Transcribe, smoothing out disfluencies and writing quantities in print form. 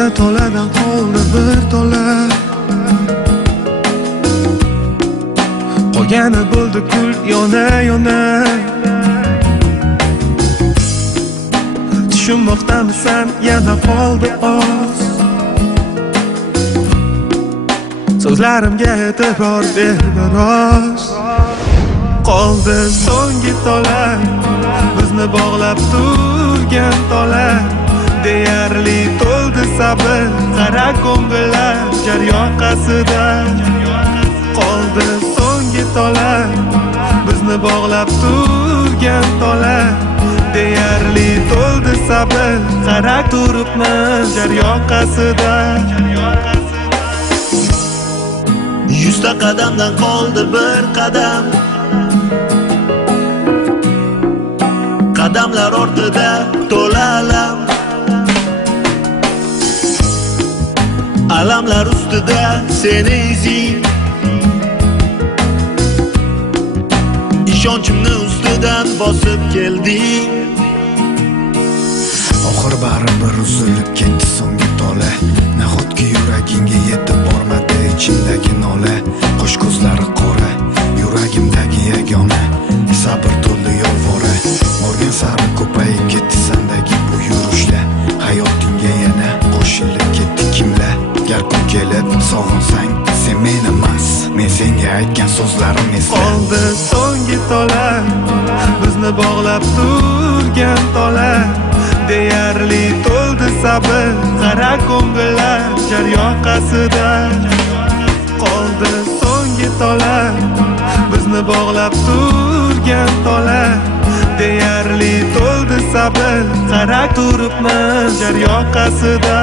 bitta toladan qoldi bir tola. Qolgani bo'ldi kul yona-yona. Tushunmoqdamisan yana qoldi oz. So'zlarimga e'tibor ber biroz. Qoldi so'nggi tola, bizni bog'lab turgan tola. Deyarli to'ldi sabr, qara ko'ngillar jar yoqasida. Qoldi so'nggi tola, bizni bog'lab turgan tola. Deyarli to'ldi sabr, qara turibman jar yoqasida. 100 ta qadamdan qoldi bir qadam. Qadamlar ortida to'la alam. Alamlar ustida seni izing. Ishonchimni ustidan bosib kelding. Oxir baribir uzilib ketdi so'nggi tola. Nahotki yuragingga yetib bormadi ichindagi nola. Qo'sh ko'zlari qora, yuragimdagi yagona. Sabr to'ldi yolvora. Borgan sari ko'payib ketdi sendagi bu yurishlar. Hayotingga yana qo'shilib ketdi kimlar. Gar kun kelib sog'insang sen men emas, men senga aytgan so'zlarim esla. Qoldi so'nggi tola, bizni bog'lab turgan tola. Deyarli to'ldi sabr, qara ko'ngillar jar yoqasida. Qoldi so'nggi tola, bizni bog'lab turgan tola. Deyarli to'ldi sabr, qara turibman jar yoqasida.